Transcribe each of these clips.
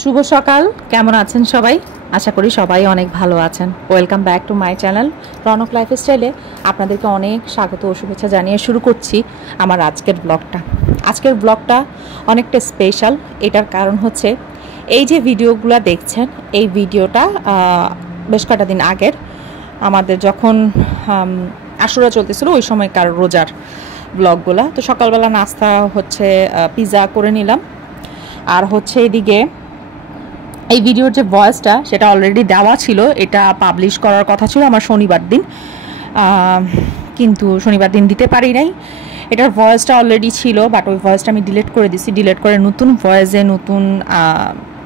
শুভ সকাল, কেমন আছেন সবাই? আশা করি সবাই অনেক ভালো আছেন। Welcome back to my channel Ronak লাইফস্টাইলে। আপনাদেরকে অনেক স্বাগত ও শুভেচ্ছা জানিয়ে শুরু করছি আমার আজকের ব্লগটা। আজকের ব্লগটা অনেকটা স্পেশাল। এটার কারণ হচ্ছে এই যে ভিডিওগুলো দেখছেন, এই ভিডিওটা বেশ কটা দিন আগের, আমাদের যখন আশুরা চলতেছিল ওই সময়কার রোজার ব্লগগুলা। তো সকালবেলা নাস্তা হচ্ছে পিৎজা করে নিলাম, আর হচ্ছে এদিকে এই ভিডিওর যে ভয়েসটা সেটা অলরেডি দেওয়া ছিল। এটা পাবলিশ করার কথা ছিল আমার শনিবার দিন, কিন্তু শনিবার দিন দিতে পারি নাই। এটার ভয়েসটা অলরেডি ছিল, বাট ওই ভয়েসটা আমি ডিলিট করে দিছি। ডিলিট করে নতুন ভয়েসে নতুন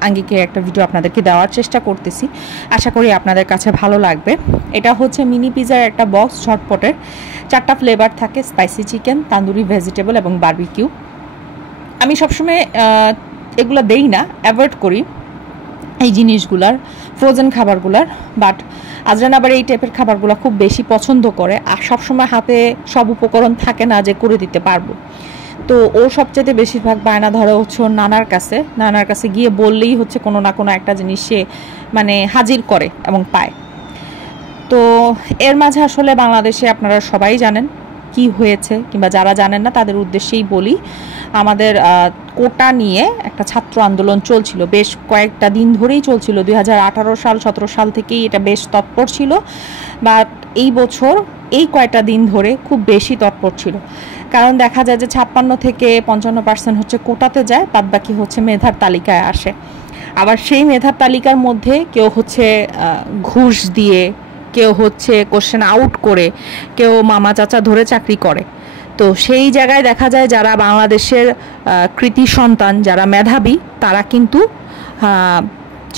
আঙ্গিকে একটা ভিডিও আপনাদেরকে দেওয়ার চেষ্টা করতেছি। আশা করি আপনাদের কাছে ভালো লাগবে। এটা হচ্ছে মিনি পিৎজার একটা বক্স, ঝটপটের 4টা ফ্লেভার থাকে: স্পাইসি চিকেন, তান্দুরি ভেজিটেবল এবং বারবিকিউ। আমি সবসময় এগুলো দেই না, অ্যাভয়েড করি এই জিনিসগুলার, ফ্রোজেন খাবারগুলার। বাট আজরান আবার এই টাইপের খাবারগুলো খুব বেশি পছন্দ করে, আর সবসময় হাতে সব উপকরণ থাকে না যে করে দিতে পারবো। তো ও সবচেয়ে বেশিরভাগ বায়না ধরে হচ্ছে ওর নানার কাছে গিয়ে বললেই হচ্ছে কোনো না কোনো একটা জিনিস সে মানে হাজির করে এবং পায়। তো এর মাঝে আসলে বাংলাদেশে আপনারা সবাই জানেন কি হয়েছে, কিংবা যারা জানেন না তাদের উদ্দেশ্যেই বলি। আমাদের কোটা নিয়ে একটা ছাত্র আন্দোলন চলছিল, বেশ কয়েকটা দিন ধরেই চলছিল। 2018 সাল 17 সাল থেকেই এটা বেশ তৎপর ছিল, বাট এই বছর এই কয়েকটা দিন ধরে খুব বেশি তৎপর ছিল। কারণ দেখা যায় যে 56 থেকে 55% হচ্ছে কোটাতে যায়, বাদ বাকি হচ্ছে মেধার তালিকায় আসে। আবার সেই মেধার তালিকার মধ্যে কেউ হচ্ছে ঘুষ দিয়ে, কেউ হচ্ছে কোশ্চেন আউট করে, কেউ মামা চাচা ধরে চাকরি করে। তো সেই জায়গায় দেখা যায় যারা বাংলাদেশের কৃতি সন্তান, যারা মেধাবী, তারা কিন্তু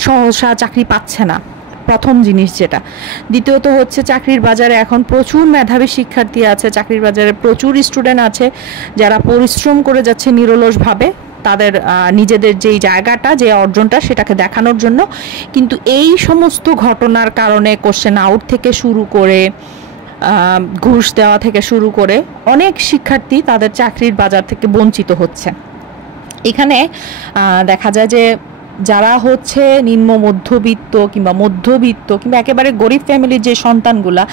সহসা চাকরি পাচ্ছে না, প্রথম জিনিস যেটা। দ্বিতীয়ত হচ্ছে চাকরির বাজারে এখন প্রচুর মেধাবী শিক্ষার্থী আছে, চাকরির বাজারে প্রচুর স্টুডেন্ট আছে যারা পরিশ্রম করে যাচ্ছে নিরলসভাবে তাদের নিজেদের যেই জায়গাটা, যে অর্জনটা, সেটাকে দেখানোর জন্য। কিন্তু এই সমস্ত ঘটনার কারণে কোশ্চেন আউট থেকে শুরু করে ঘুষ দেওয়া থেকে শুরু করে অনেক শিক্ষার্থী তাদের চাকরির বাজার থেকে বঞ্চিত হচ্ছে। এখানে দেখা যায় যে যারা হচ্ছে নিম্ন মধ্যবিত্ত কিংবা একেবারে গরিব ফ্যামিলির যে সন্তানগুলা,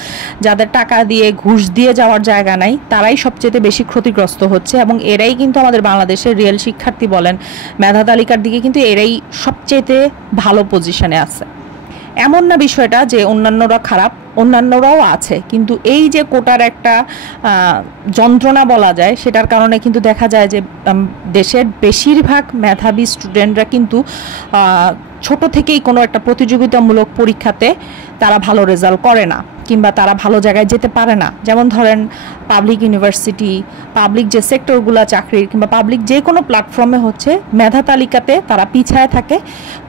যাদের টাকা দিয়ে ঘুষ দিয়ে যাওয়ার জায়গা নাই, তারাই সবচেয়ে বেশি ক্ষতিগ্রস্ত হচ্ছে। এবং এরাই কিন্তু আমাদের বাংলাদেশের রিয়েল শিক্ষার্থী বলেন, মেধা তালিকার দিকে কিন্তু এরাই সবচেয়ে ভালো পজিশনে আছে। এমন না বিষয়টা যে অন্যান্যরা খারাপ, অন্যান্যরাও আছে, কিন্তু এই যে কোটার একটা যন্ত্রণা বলা যায়, সেটার কারণে কিন্তু দেখা যায় যে দেশের বেশিরভাগ মেধাবী স্টুডেন্টরা কিন্তু ছোট থেকেই কোনো একটা প্রতিযোগিতামূলক পরীক্ষাতে তারা ভালো রেজাল্ট করে না, কিংবা তারা ভালো জায়গায় যেতে পারে না। যেমন ধরেন পাবলিক ইউনিভার্সিটি, পাবলিক যে সেক্টরগুলো চাকরির, কিংবা পাবলিক যে কোনো প্ল্যাটফর্মে হচ্ছে মেধা তালিকাতে তারা পিছায় থাকে।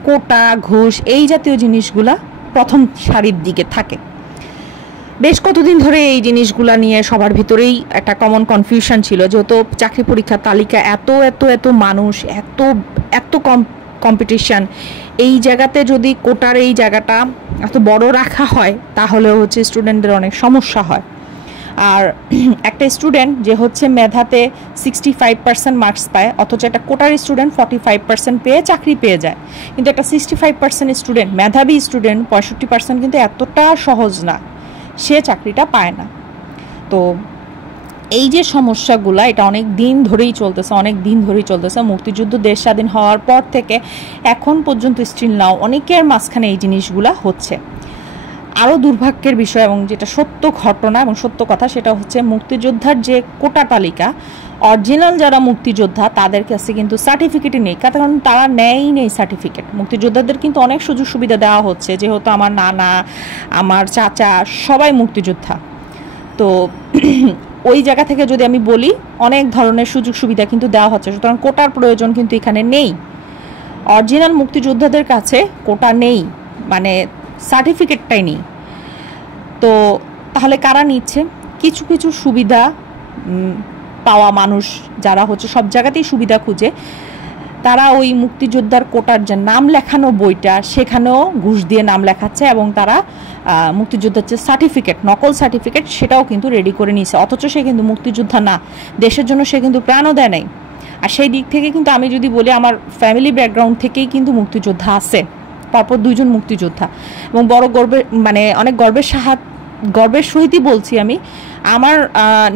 কোটা, ঘুষ, এই জাতীয় জিনিসগুলা প্রথম সারির দিকে থাকে। বেশ কতদিন ধরে এই জিনিসগুলা নিয়ে সবার ভিতরেই একটা কমন কনফিউশন ছিল, যেহেতু চাকরি পরীক্ষার তালিকা এত এত এত মানুষ, এত এত কম্পিটিশান, এই জায়গাতে যদি কোটার এই জায়গাটা এত বড় রাখা হয় তাহলে হচ্ছে স্টুডেন্টদের অনেক সমস্যা হয়। আর একটা স্টুডেন্ট যে হচ্ছে মেধাতে 65% মার্কস পায়, অথচ একটা কোটার স্টুডেন্ট 45% পেয়ে চাকরি পেয়ে যায়। কিন্তু একটা 65% স্টুডেন্ট, মেধাবী স্টুডেন্ট 65% কিন্তু এতটা সহজ না, সে চাকরিটা পায় না। তো এই যে সমস্যাগুলো, এটা অনেক দিন ধরেই চলতেছে। মুক্তিযুদ্ধ দেশ স্বাধীন হওয়ার পর থেকে এখন পর্যন্ত স্টিল নাও অনেকের মাঝখানে এই জিনিসগুলা হচ্ছে। আরও দুর্ভাগ্যের বিষয় এবং যেটা সত্য ঘটনা এবং সত্য কথা, সেটা হচ্ছে মুক্তিযোদ্ধার যে কোটা তালিকা, অরিজিনাল যারা মুক্তিযোদ্ধা তাদের কাছে কিন্তু সার্টিফিকেটই নেই, কারণ তারা নেই সার্টিফিকেট। মুক্তিযোদ্ধাদের কিন্তু অনেক সুযোগ সুবিধা দেওয়া হচ্ছে, যেহেতু আমার নানা, আমার চাচা সবাই মুক্তিযোদ্ধা। তো ওই জায়গা থেকে যদি আমি বলি, অনেক ধরনের সুযোগ সুবিধা কিন্তু দেওয়া হচ্ছে, সুতরাং কোটার প্রয়োজন কিন্তু এখানে নেই। অরিজিনাল মুক্তিযোদ্ধাদের কাছে কোটা নেই, মানে সার্টিফিকেটটাই নেই। তো তাহলে কারা নিচ্ছে? কিছু কিছু সুবিধা পাওয়া মানুষ যারা হচ্ছে সব জায়গাতেই সুবিধা খুঁজে, তারা ওই মুক্তিযোদ্ধার কোটার যে নাম লেখানো বইটা, সেখানেও ঘুষ দিয়ে নাম লেখাচ্ছে, এবং তারা মুক্তিযোদ্ধার যে সার্টিফিকেট, নকল সার্টিফিকেট, সেটাও কিন্তু রেডি করে নিয়েছে, অথচ সে কিন্তু মুক্তিযোদ্ধা না, দেশের জন্য সে কিন্তু প্রাণও দেয় নাই। আর সেই দিক থেকে কিন্তু আমি যদি বলি আমার ফ্যামিলি ব্যাকগ্রাউন্ড থেকেই কিন্তু মুক্তিযোদ্ধা আছে, পরপর 2জন মুক্তিযোদ্ধা, এবং বড় গর্বের মানে অনেক গর্বের সহিতই বলছি আমি, আমার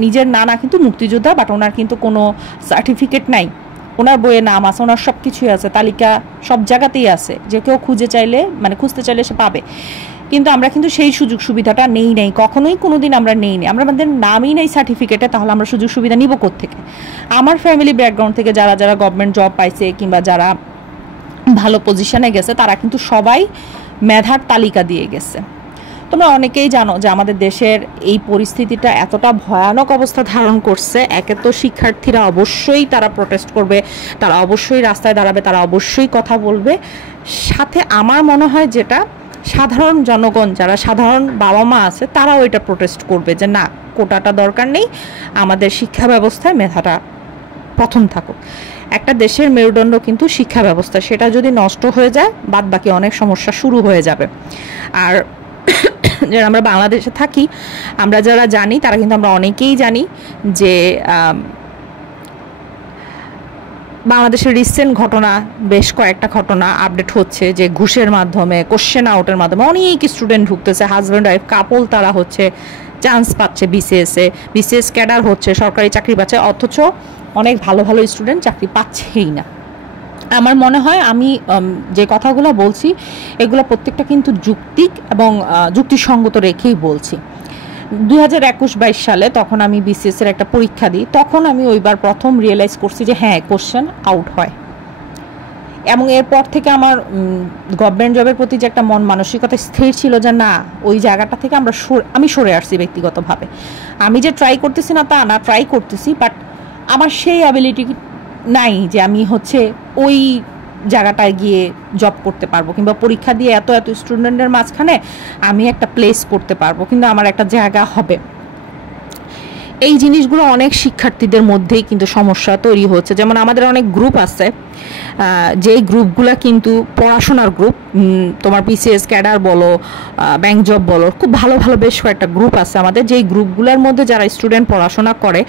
নিজের নানা কিন্তু মুক্তিযোদ্ধা, বাট ওনার কিন্তু কোনো সার্টিফিকেট নাই, ওনার বইয়ে নাম আছে, ওনার সব কিছুই আছে, তালিকা সব জায়গাতেই আছে, যে কেউ খুঁজতে চাইলে সে পাবে। কিন্তু আমরা কিন্তু সেই সুযোগ সুবিধাটা নেই নাই, কখনোই কোনোদিন আমরা নেই নি, আমরা আমাদের নামই নেই সার্টিফিকেটে, তাহলে আমরা সুযোগ সুবিধা নিব কোত্থেকে? আমার ফ্যামিলি ব্যাকগ্রাউন্ড থেকে যারা গভর্নমেন্ট জব পাইছে কিংবা যারা ভালো পজিশনে গেছে, তারা কিন্তু সবাই মেধার তালিকা দিয়ে গেছে। তোমরা অনেকেই জানো যে আমাদের দেশের এই পরিস্থিতিটা এতটা ভয়ানক অবস্থা ধারণ করছে, একে তো শিক্ষার্থীরা অবশ্যই তারা প্রোটেস্ট করবে, তারা অবশ্যই রাস্তায় দাঁড়াবে, তারা অবশ্যই কথা বলবে, সাথে আমার মনে হয় যেটা সাধারণ জনগণ, যারা সাধারণ বাবা মা আছে, তারাও এটা প্রোটেস্ট করবে যে না, কোটাটা দরকার নেই, আমাদের শিক্ষা ব্যবস্থায় মেধাটা প্রথম থাকুক। একটা দেশের মেরুদণ্ড কিন্তু শিক্ষা ব্যবস্থা, সেটা যদি নষ্ট হয়ে যায় বাদ বাকি অনেক সমস্যা শুরু হয়ে যাবে। আর যারা আমরা বাংলাদেশে থাকি, আমরা যারা জানি তারা কিন্তু আমরা অনেকেই জানি যে বাংলাদেশের রিসেন্ট ঘটনা, বেশ কয়েকটা ঘটনা আপডেট হচ্ছে যে ঘুষের মাধ্যমে, কোশ্চেন আউটের মাধ্যমে অনেক স্টুডেন্ট ঢুকতেছে, হাজব্যান্ড ওয়াইফ কাপল, তারা হচ্ছে চান্স পাচ্ছে বিসিএস ক্যাডার হচ্ছে, সরকারি চাকরি পাচ্ছে, অথচ অনেক ভালো ভালো স্টুডেন্ট চাকরি পাচ্ছেই না। আমার মনে হয় আমি যে কথাগুলো বলছি এগুলো প্রত্যেকটা কিন্তু যুক্তিক এবং যুক্তিসঙ্গত রেখেই বলছি। 2021-22 সালে তখন আমি বিসিএস এর একটা পরীক্ষা দিই, তখন আমি ওইবার প্রথম রিয়েলাইজ করছি যে হ্যাঁ, কোশ্চেন আউট হয়, এবং এরপর থেকে আমার গভর্নমেন্ট জবের প্রতি যে একটা মন মানসিকতা স্থির ছিল যে না, ওই জায়গাটা থেকে আমি সরে আসছি ব্যক্তিগতভাবে। আমি যে ট্রাই করতেছি না তা না, ট্রাই করতেছি, বাট আমার সেই অ্যাবিলিটি নাই যে আমি হচ্ছে ওই জায়গাটায় গিয়ে জব করতে পারবো, কিংবা পরীক্ষা দিয়ে এত স্টুডেন্টের মাঝখানে আমি একটা প্লেস করতে পারবো, কিন্তু আমার একটা জায়গা হবে। এই জিনিসগুলো অনেক শিক্ষার্থীদের মধ্যেই কিন্তু সমস্যা তৈরি হচ্ছে। যেমন আমাদের অনেক গ্রুপ আছে, যেই গ্রুপগুলো কিন্তু পড়াশোনার গ্রুপ, তোমার বিসিএস ক্যাডার বলো, ব্যাংক জব বলো, খুব ভালো ভালো বেশ কয়েকটা গ্রুপ আছে আমাদের, যেই গ্রুপগুলোর মধ্যে যারা স্টুডেন্ট পড়াশোনা করে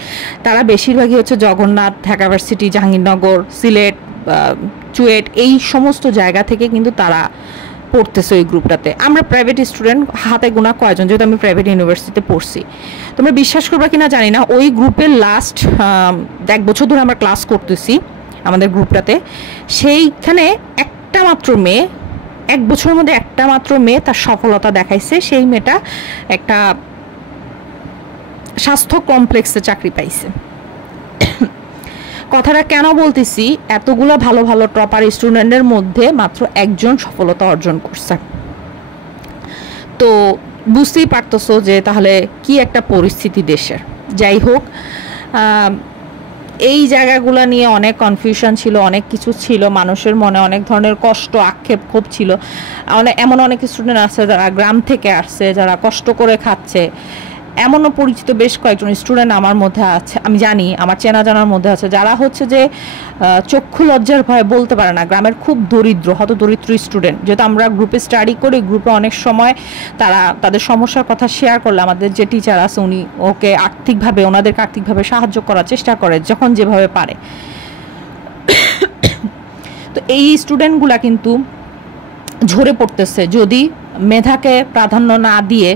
তারা বেশিরভাগই হচ্ছে জগন্নাথ, ঢাকা ভার্সিটি, জাহাঙ্গীরনগর, সিলেট, চুয়েট, এই সমস্ত জায়গা থেকে কিন্তু তারা পড়তেছে ওই গ্রুপটাতে। আমরা প্রাইভেট স্টুডেন্ট হাতে গোনা কয়জন, যেহেতু আমি প্রাইভেট ইউনিভার্সিটিতে পড়ছি। তোমরা বিশ্বাস করবা কিনা জানি না, ওই গ্রুপের লাস্ট 1 বছর ধরে আমরা ক্লাস করতেছি আমাদের গ্রুপটাতে, সেইখানে একটা মাত্র মেয়ে, 1 বছরের মধ্যে একটা মাত্র মেয়ে তার সফলতা দেখাইছে। সেই মেয়েটা একটা স্বাস্থ্য কমপ্লেক্সে চাকরি পাইছে। কথাটা কেন বলতেছি, এতগুলো ভালো ভালো টপার স্টুডেন্টের মধ্যে মাত্র একজন সফলতা অর্জন করছে। তো বুঝতেই পারতেছো যে তাহলে কি একটা পরিস্থিতি দেশের। যাই হোক, এই জায়গাগুলো নিয়ে অনেক কনফিউশন ছিল, অনেক কিছু ছিল, মানুষের মনে অনেক ধরনের কষ্ট, আক্ষেপ, ক্ষোভ ছিল। এমন অনেক স্টুডেন্ট আছে যারা গ্রাম থেকে আসছে, যারা কষ্ট করে খাচ্ছে। এমনও পরিচিত বেশ কয়েকজন স্টুডেন্ট আমার মধ্যে আছে, আমি জানি আমার চেনা জানার মধ্যে আছে, যারা হচ্ছে যে চক্ষু লজ্জার ভয়ে বলতে পারে না, গ্রামের খুব দরিদ্র, হতদরিদ্র স্টুডেন্ট। যেহেতু আমরা গ্রুপে স্টাডি করি, গ্রুপে অনেক সময় তারা তাদের সমস্যার কথা শেয়ার করলে আমাদের যে টিচার আছে উনি ওনাদেরকে আর্থিকভাবে সাহায্য করার চেষ্টা করে যখন যেভাবে পারে। তো এই স্টুডেন্টগুলা কিন্তু ঝরে পড়তেছে যদি মেধাকে প্রাধান্য না দিয়ে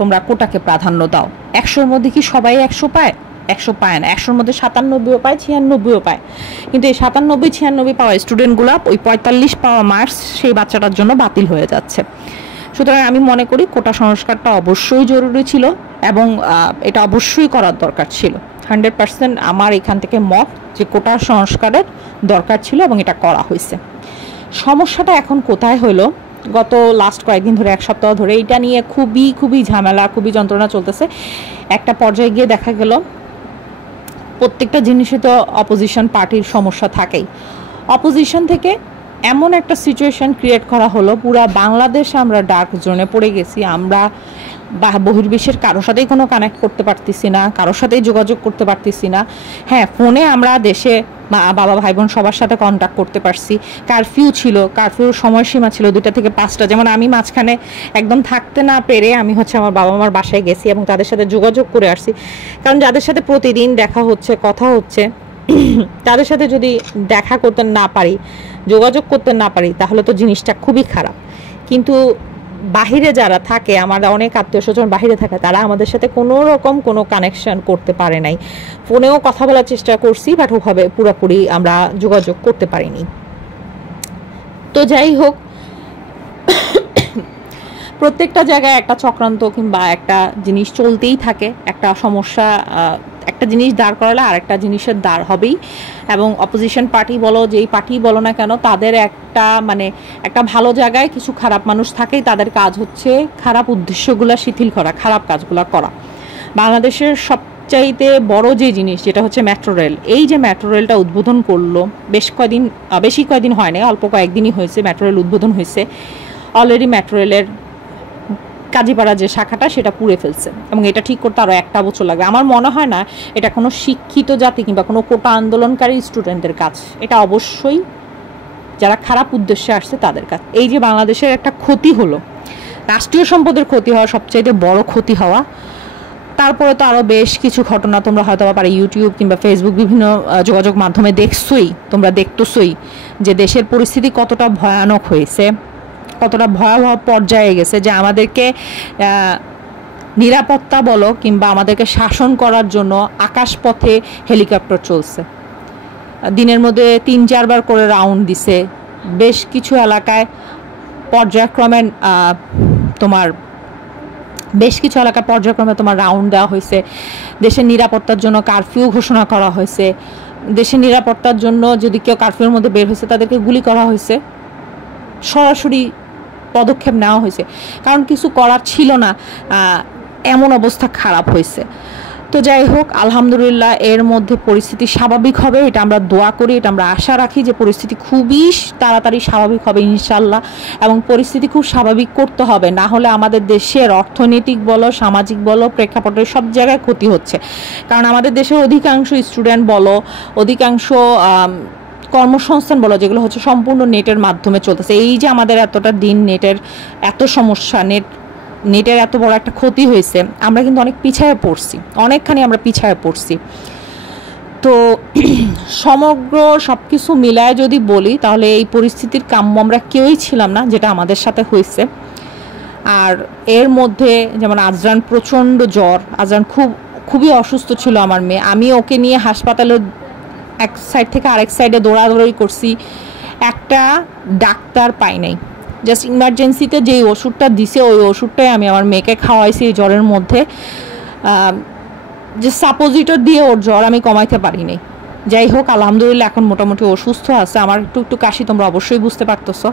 তোমরা কোটাকে প্রাধান্য দাও। 100-র মধ্যে কি সবাই 100 পায়? 100 পায় না। 100-র মধ্যে 97ও পায়, 96ও পায়। কিন্তু এই 97-96 পাওয়া স্টুডেন্টগুলো ওই 45 পাওয়া মার্কস সেই বাচ্চাটার জন্য বাতিল হয়ে যাচ্ছে। সুতরাং আমি মনে করি কোটা সংস্কারটা অবশ্যই জরুরি ছিল এবং এটা অবশ্যই করার দরকার ছিল। 100% আমার এখান থেকে মত যে কোটা সংস্কারের দরকার ছিল এবং এটা করা হয়েছে। সমস্যাটা এখন কোথায় হলো, গত লাস্ট কয়েকদিন ধরে, 1 সপ্তাহ ধরে এটা নিয়ে খুবই ঝামেলা, খুবই যন্ত্রণা চলতেছে। একটা পর্যায়ে গিয়ে দেখা গেল প্রত্যেকটা জিনিসে তো অপোজিশন পার্টির সমস্যা থাকেই। অপোজিশন থেকে এমন একটা সিচুয়েশন ক্রিয়েট করা হলো, পুরা বাংলাদেশে আমরা ডার্ক জোনে পড়ে গেছি। আমরা বহির্বিশ্বের কারোর সাথেই কোনো কানেক্ট করতে পারতেছি না, কারোর সাথেই যোগাযোগ করতে পারতেছি না। হ্যাঁ, ফোনে আমরা দেশে বাবা ভাই বোন সবার সাথে কন্ট্যাক্ট করতে পারছি। কারফিউ ছিল, কারফিউর সময়সীমা ছিল 2টা থেকে 5টা। যেমন আমি মাঝখানে একদম থাকতে না পেরে আমি হচ্ছে আমার বাবা মার বাসায় গেছি এবং তাদের সাথে যোগাযোগ করে আসছি, কারণ যাদের সাথে প্রতিদিন দেখা হচ্ছে, কথা হচ্ছে, তাদের সাথে যদি দেখা করতে না পারি, যোগাযোগ করতে না পারি, তাহলে তো জিনিসটা খুবই খারাপ। কিন্তু বাহিরে যারা থাকে, আমাদের অনেক আত্মীয় স্বজন বাহিরে থাকে, তারা আমাদের সাথে কোনো রকম কোনো কানেকশন করতে পারে নাই। ফোনেও কথা বলার চেষ্টা করছি, বাট ওভাবে পুরোপুরি আমরা যোগাযোগ করতে পারিনি। তো যাই হোক, প্রত্যেকটা জায়গায় একটা চক্রান্ত কিংবা একটা জিনিস চলতেই থাকে। একটা সমস্যা, একটা জিনিস দাঁড় করালে আরেকটা জিনিসের দাঁড় হবেই। এবং অপোজিশন পার্টি বলো, যেই পার্টি বলো না কেন, তাদের একটা ভালো জায়গায় কিছু খারাপ মানুষ থাকেই, তাদের কাজ হচ্ছে খারাপ উদ্দেশ্যগুলো শিথিল করা, খারাপ কাজগুলো করা। বাংলাদেশের সবচাইতে বড় যে জিনিস, যেটা হচ্ছে মেট্রো রেল, এই যে মেট্রো রেলটা উদ্বোধন করলো, বেশি কয়দিন হয় না, অল্প কয়েকদিনই হয়েছে মেট্রো রেল উদ্বোধন হয়েছে। অলরেডি মেট্রো রেলের কাজীপাড়া যে শাখাটা, সেটা পুড়ে ফেলছে, এবং এটা ঠিক করতে আরও 1 বছর লাগবে। আমার মনে হয় না এটা কোনো শিক্ষিত জাতি কিংবা কোনো কোটা আন্দোলনকারী স্টুডেন্টদের কাজ, এটা অবশ্যই যারা খারাপ উদ্দেশ্যে আসছে তাদের কাজ। এই যে বাংলাদেশের একটা ক্ষতি হলো, রাষ্ট্রীয় সম্পদের ক্ষতি হওয়া, সবচাইতে বড় ক্ষতি হওয়া। তারপরে তো আরও বেশ কিছু ঘটনা তোমরা হয়তো পারে ইউটিউব কিংবা ফেসবুক, বিভিন্ন যোগাযোগ মাধ্যমে তোমরা দেখতেছই যে দেশের পরিস্থিতি কতটা ভয়ানক হয়েছে, কতটা ভয়াবহ পর্যায়ে গেছে, যে আমাদেরকে নিরাপত্তা বলো কিংবা আমাদেরকে শাসন করার জন্য আকাশপথে হেলিকপ্টার চলছে। দিনের মধ্যে 3-4 বার করে রাউন্ড দিছে। বেশ কিছু এলাকায় পর্যায়ক্রমে তোমার রাউন্ড দেওয়া হয়েছে। দেশের নিরাপত্তার জন্য কারফিউ ঘোষণা করা হয়েছে। দেশের নিরাপত্তার জন্য যদি কেউ কারফিউর মধ্যে বের হয়েছে, তাদেরকে গুলি করা হয়েছে। সরাসরি পদক্ষেপ নেওয়া হয়েছে, কারণ কিছু করার ছিল না, এমন অবস্থা খারাপ হয়েছে। তো যাই হোক, আলহামদুলিল্লাহ এর মধ্যে পরিস্থিতি স্বাভাবিক হবে, এটা আমরা দোয়া করি, এটা আমরা আশা রাখি যে পরিস্থিতি খুবই তাড়াতাড়ি স্বাভাবিক হবে ইনশাল্লাহ। এবং পরিস্থিতি খুব স্বাভাবিক করতে হবে, না হলে আমাদের দেশের অর্থনৈতিক বলো, সামাজিক বলো, প্রেক্ষাপটের সব জায়গায় ক্ষতি হচ্ছে। কারণ আমাদের দেশের অধিকাংশ স্টুডেন্ট বলো, অধিকাংশ কর্মসংস্থান বলো, যেগুলো হচ্ছে সম্পূর্ণ নেটের মাধ্যমে চলতেছে। এই যে আমাদের এতটা দিন নেটের এত সমস্যা, নেটের এত বড় একটা ক্ষতি হয়েছে, আমরা কিন্তু অনেক পিছায় পড়ছি, অনেকখানি আমরা পিছায় পড়ছি। তো সমগ্র সব কিছু মিলায় যদি বলি, তাহলে এই পরিস্থিতির কাম্য আমরা কেউই ছিলাম না, যেটা আমাদের সাথে হয়েছে। আর এর মধ্যে যেমন আজরান প্রচণ্ড জ্বর, আজরান খুবই অসুস্থ ছিল আমার মেয়ে। আমি ওকে নিয়ে হাসপাতালে এক সাইড থেকে আরেক সাইডে দৌড়াদৌড়ি করছি, একটা ডাক্তার পাই নাই। জাস্ট ইমার্জেন্সিতে যেই ওষুধটা দিছে, ওই ওষুধটাই আমি আমার মেয়েকে খাওয়াইছি এই জ্বরের মধ্যে। যে সাপোজিটর দিয়ে ওর জ্বর আমি কমাইতে পারিনি। যাই হোক, আলহামদুলিল্লাহ এখন মোটামুটি অসুস্থ আছে। আমার একটু কাশি, তোমরা অবশ্যই বুঝতে পারতেছো।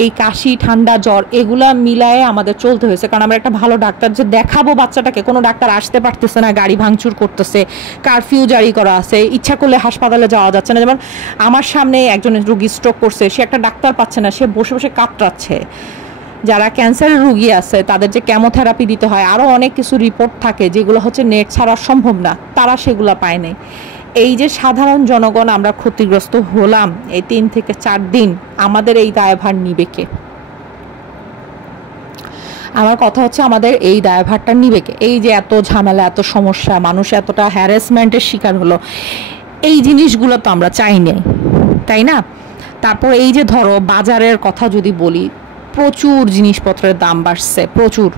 এই কাশি, ঠান্ডা, জ্বর এগুলা মিলায়ে আমাদের চলতে হয়েছে, কারণ আমরা একটা ভালো ডাক্তার যে দেখাবো বাচ্চাটাকে, কোনো ডাক্তার আসতে পারতেছে না, গাড়ি ভাঙচুর করতেছে, কারফিউ জারি করা আছে, ইচ্ছা করলে হাসপাতালে যাওয়া যাচ্ছে না। যেমন আমার সামনে একজন রুগী স্ট্রোক করছে, সে একটা ডাক্তার পাচ্ছে না, সে বসে বসে কাতরাচ্ছে। যারা ক্যান্সারের রুগী আছে, তাদের যে কেমোথেরাপি দিতে হয়, আরও অনেক কিছু রিপোর্ট থাকে যেগুলো হচ্ছে নেট ছাড়া সম্ভব না, তারা সেগুলো পায় নাই। এই যে সাধারণ জনগণ আমরা ক্ষতিগ্রস্ত হলাম এই 3 থেকে 4 দিন, আমাদের এই দায়ভার নিবে কে? আমার কথা হচ্ছে, আমাদের এই দায়ভারটা নিবে কে? এই যে এত ঝামেলা, এত সমস্যা, মানুষ এতটা হ্যারাসমেন্টের শিকার হলো, এই জিনিসগুলো তো আমরা চাই নাই, তাই না? তারপর এই যে ধরো বাজারের কথা যদি বলি, প্রচুর জিনিসপত্রের দাম বাড়ছে, প্রচুর।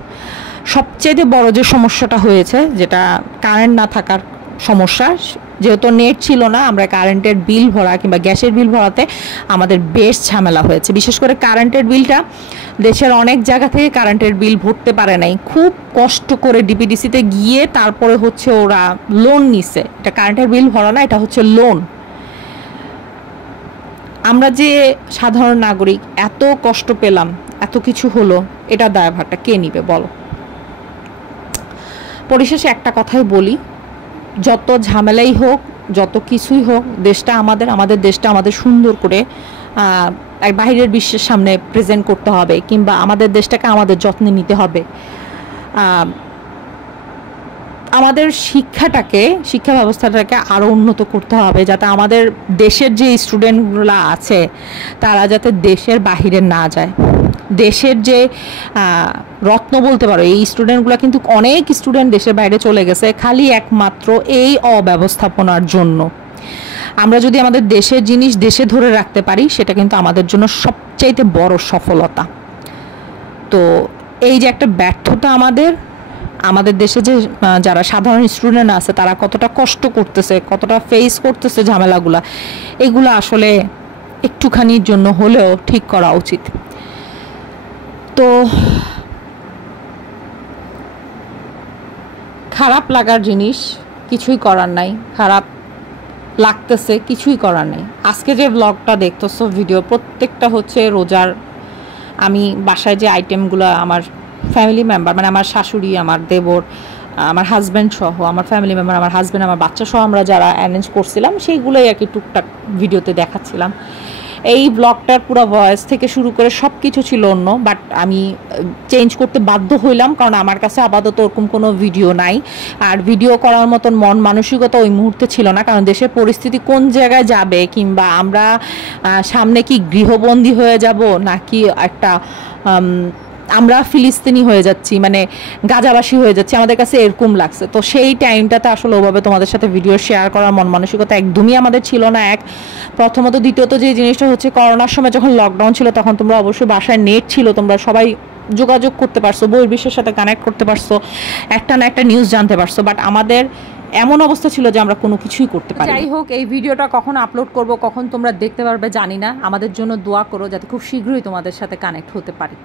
সবচেয়ে বড় যে সমস্যাটা হয়েছে, যেটা কারেন্ট না থাকার সমস্যা, যেহেতু নেট ছিল না, আমরা কারেন্টের বিল ভরা কিংবা গ্যাসের বিল ভরাতে আমাদের বেশ ঝামেলা হয়েছে। বিশেষ করে কারেন্টের বিলটা, দেশের অনেক জায়গা থেকে কারেন্টের বিল ভরতে পারে নাই, খুব কষ্ট করে ডিপিডিসিতে গিয়ে তারপরে হচ্ছে ওরা লোন নিছে। এটা কারেন্টের বিল ভরা না, এটা হচ্ছে লোন। আমরা যে সাধারণ নাগরিক এত কষ্ট পেলাম, এত কিছু হলো, এটা দায়ভারটা কে নিবে বলো? পরিশেষে একটা কথাই বলি, যত ঝামেলাই হোক, যত কিছুই হোক, দেশটা আমাদের দেশটা আমাদের সুন্দর করে বাইরের বিশ্বের সামনে প্রেজেন্ট করতে হবে, কিংবা আমাদের দেশটাকে আমাদের যত্নে নিতে হবে। আমাদের শিক্ষা ব্যবস্থাটাকে আরও উন্নত করতে হবে, যাতে আমাদের দেশের যে স্টুডেন্টগুলো আছে তারা যাতে দেশের বাহিরে না যায়। দেশের যে রত্ন বলতে পারো, এই স্টুডেন্টগুলো কিন্তু অনেক স্টুডেন্ট দেশের বাইরে চলে গেছে খালি একমাত্র এই অব্যবস্থাপনার জন্য। আমরা যদি আমাদের দেশের জিনিস দেশে ধরে রাখতে পারি সেটা কিন্তু আমাদের জন্য সবচাইতে বড় সফলতা। তো এই যে একটা ব্যর্থতা আমাদের দেশে যে যারা সাধারণ স্টুডেন্ট আছে তারা কতটা কষ্ট করতেছে, কতটা ফেস করতেছে ঝামেলাগুলা, এগুলো আসলে একটুখানির জন্য হলেও ঠিক করা উচিত। তো খারাপ লাগার জিনিস, কিছুই করার নাই, খারাপ লাগতেছে, কিছুই করার নেই। আজকে যে ব্লগটা দেখতেছো ভিডিও, প্রত্যেকটা হচ্ছে রোজার। আমি বাসায় যে আইটেমগুলো আমার ফ্যামিলি মেম্বার, মানে আমার শাশুড়ি, আমার দেবর, আমার হাজব্যান্ড সহ আমার ফ্যামিলি মেম্বার, আমার হাজব্যান্ড, আমার বাচ্চা সহ আমরা যারা অ্যারেঞ্জ করছিলাম সেইগুলোই আর কি টুকটাক ভিডিওতে দেখাচ্ছিলাম। এই ব্লগটার পুরো ভয়েস থেকে শুরু করে সব কিছু ছিল অন্য, বাট আমি চেঞ্জ করতে বাধ্য হইলাম কারণ আমার কাছে আপাতত ওরকম কোনো ভিডিও নাই, আর ভিডিও করার মতন মন মানসিকতা ওই মুহূর্তে ছিল না। কারণ দেশের পরিস্থিতি কোন জায়গায় যাবে, কিংবা আমরা সামনে কি গৃহবন্দী হয়ে যাব নাকি একটা আমরা ফিলিস্তিনি হয়ে যাচ্ছি, মানে গাজাবাসী হয়ে যাচ্ছি, আমাদের কাছে এরকম লাগছে। তো সেই টাইমটাতে আসলে ওভাবে তোমাদের সাথে ভিডিও শেয়ার করার মন মানসিকতা একদমই আমাদের ছিল না। প্রথমত, দ্বিতীয়ত যে জিনিসটা হচ্ছে, করোনার সময় যখন লকডাউন ছিল তখন তোমরা অবশ্যই বাসায় নেট ছিল, তোমরা সবাই যোগাযোগ করতে পারছো, বহির্বিশ্বের সাথে কানেক্ট করতে পারছো, একটা না একটা নিউজ জানতে পারছো। বাট আমাদের এমন অবস্থা ছিল যে আমরা কোনো কিছুই করতে পারি। যাই হোক, এই ভিডিওটা কখন আপলোড করব, কখন তোমরা দেখতে পারবে জানি না। আমাদের জন্য দোয়া করো যাতে খুব শীঘ্রই তোমাদের সাথে কানেক্ট হতে পারি।